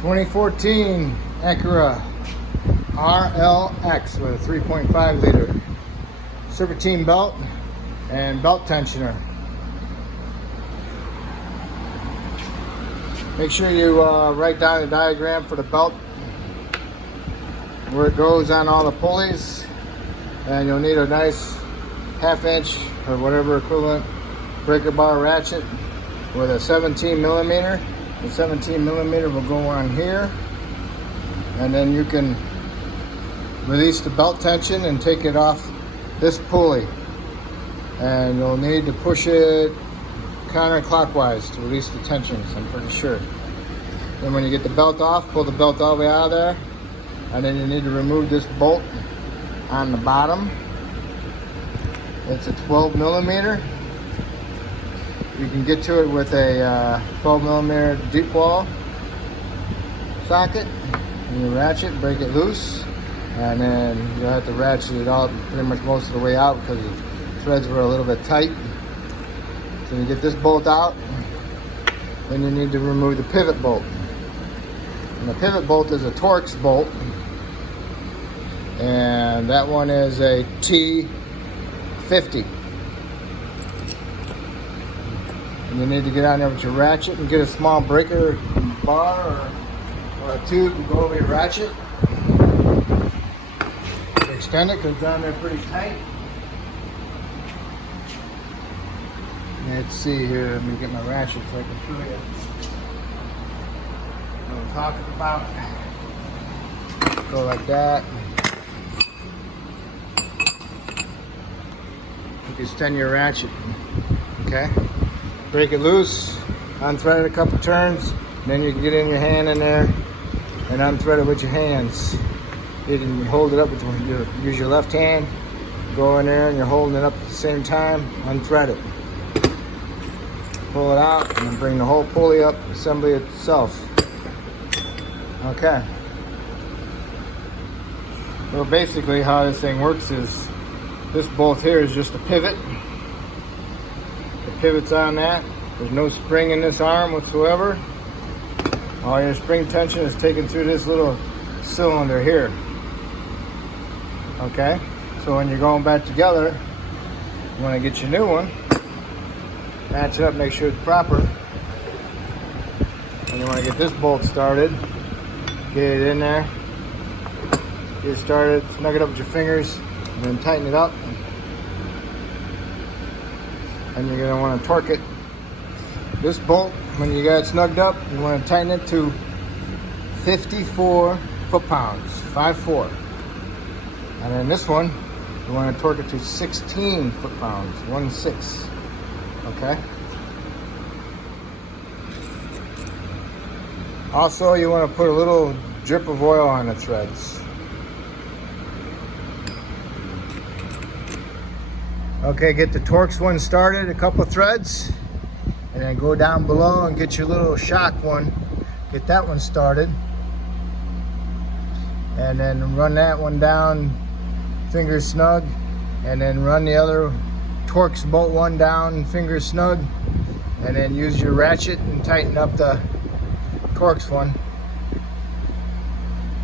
2014 Acura RLX with a 3.5 liter Serpentine belt and belt tensioner. Make sure you write down the diagram for the belt, where it goes on all the pulleys, and you'll need a nice 1/2 inch or whatever equivalent breaker bar ratchet with a 17 millimeter. The 17 millimeter will go on here, and then you can release the belt tension and take it off this pulley, and you'll need to push it counterclockwise to release the tensions, I'm pretty sure. Then when you get the belt off, pull the belt all the way out of there, and then you need to remove this bolt on the bottom. It's a 12 millimeter. You can get to it with a 12 millimeter deep wall socket, and you ratchet, break it loose, and then you'll have to ratchet it out pretty much most of the way out because the threads were a little bit tight. So you get this bolt out, then you need to remove the pivot bolt. And the pivot bolt is a Torx bolt, and that one is a T50. And you need to get on there with your ratchet and get a small breaker bar or a tube to go over your ratchet. To extend it, because down there pretty tight. Let's see here, let me get my ratchet so I can show you what I'm talking about. Go like that. You can extend your ratchet, okay? Break it loose, unthread it a couple turns, then you can get in your hand in there and unthread it with your hands. You can hold it up with use your left hand, go in there and you're holding it up at the same time, unthread it. Pull it out and then bring the whole pulley up, assembly itself. Okay. Well, basically how this thing works is this bolt here is just a pivot. The pivot's on that. There's no spring in this arm whatsoever. All your spring tension is taken through this little cylinder here. Okay? So when you're going back together, you want to get your new one, match it up, make sure it's proper. And you want to get this bolt started. Get it in there. Get it started. Snug it up with your fingers, and then tighten it up. And you're going to want to torque it. This bolt, when you got it snugged up, you want to tighten it to 54 foot-pounds, 5'4". And then this one, you want to torque it to 16 foot-pounds, 1/6. Okay? Also, you want to put a little drip of oil on the threads. Okay, get the Torx one started, a couple threads, and then go down below and get your little shock one. Get that one started. And then run that one down, fingers snug, and then run the other Torx bolt one down, fingers snug, and then use your ratchet and tighten up the Torx one.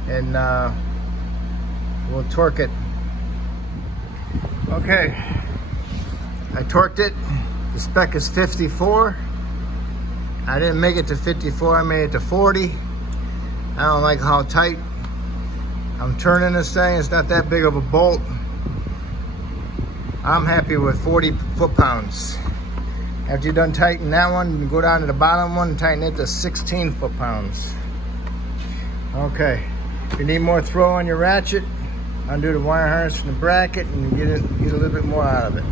And we'll torque it. Okay. I torqued it. The spec is 54. I didn't make it to 54, I made it to 40. I don't like how tight I'm turning this thing. It's not that big of a bolt. I'm happy with 40 foot-pounds. After you're done tightening that one, you go down to the bottom one and tighten it to 16 foot-pounds. Okay, if you need more throw on your ratchet, undo the wire harness from the bracket and get a little bit more out of it.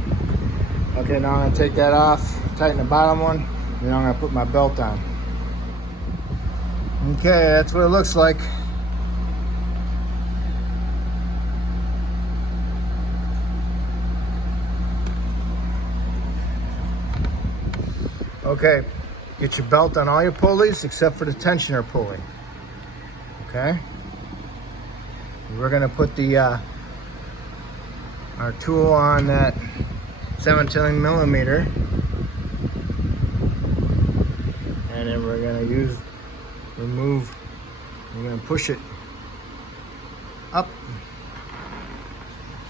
Okay, now I'm going to take that off, tighten the bottom one, and then I'm going to put my belt on. Okay, that's what it looks like. Okay, get your belt on all your pulleys except for the tensioner pulley. Okay? We're going to put the our tool on that 17 millimeter, and then we're going to remove We're going to push it up,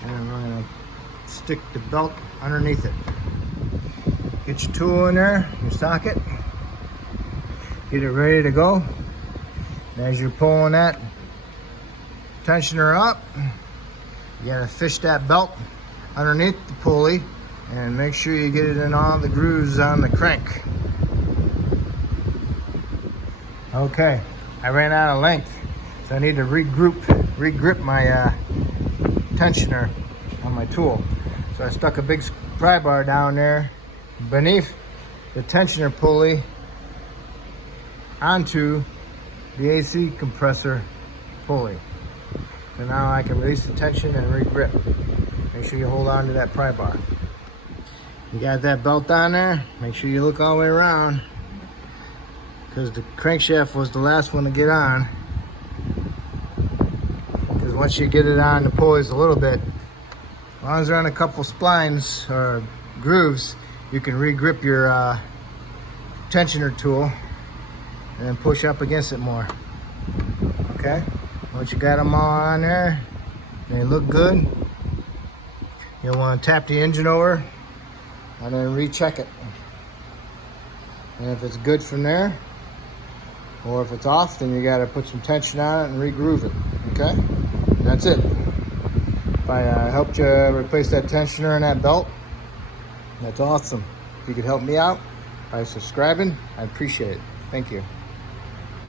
and we're going to stick the belt underneath it. Get your tool in there, your socket, get it ready to go. And as you're pulling that tensioner up, you gotta fish that belt underneath the pulley and make sure you get it in all the grooves on the crank. Okay, I ran out of length, so I need to regrip my tensioner on my tool. So I stuck a big pry bar down there beneath the tensioner pulley onto the AC compressor pulley. So now I can release the tension and regrip. Make sure you hold on to that pry bar. You got that belt on there, make sure you look all the way around, because the crankshaft was the last one to get on. Because once you get it on the pulleys a little bit, as long as they're on a couple splines or grooves, you can regrip your tensioner tool and then push up against it more. Okay? Once you got them all on there, they look good, you'll want to tap the engine over and then recheck it. And if it's good from there, or if it's off, then you got to put some tension on it and re-groove it. Okay? And that's it. If I helped you replace that tensioner and that belt, that's awesome. If you could help me out by subscribing, I appreciate it. Thank you.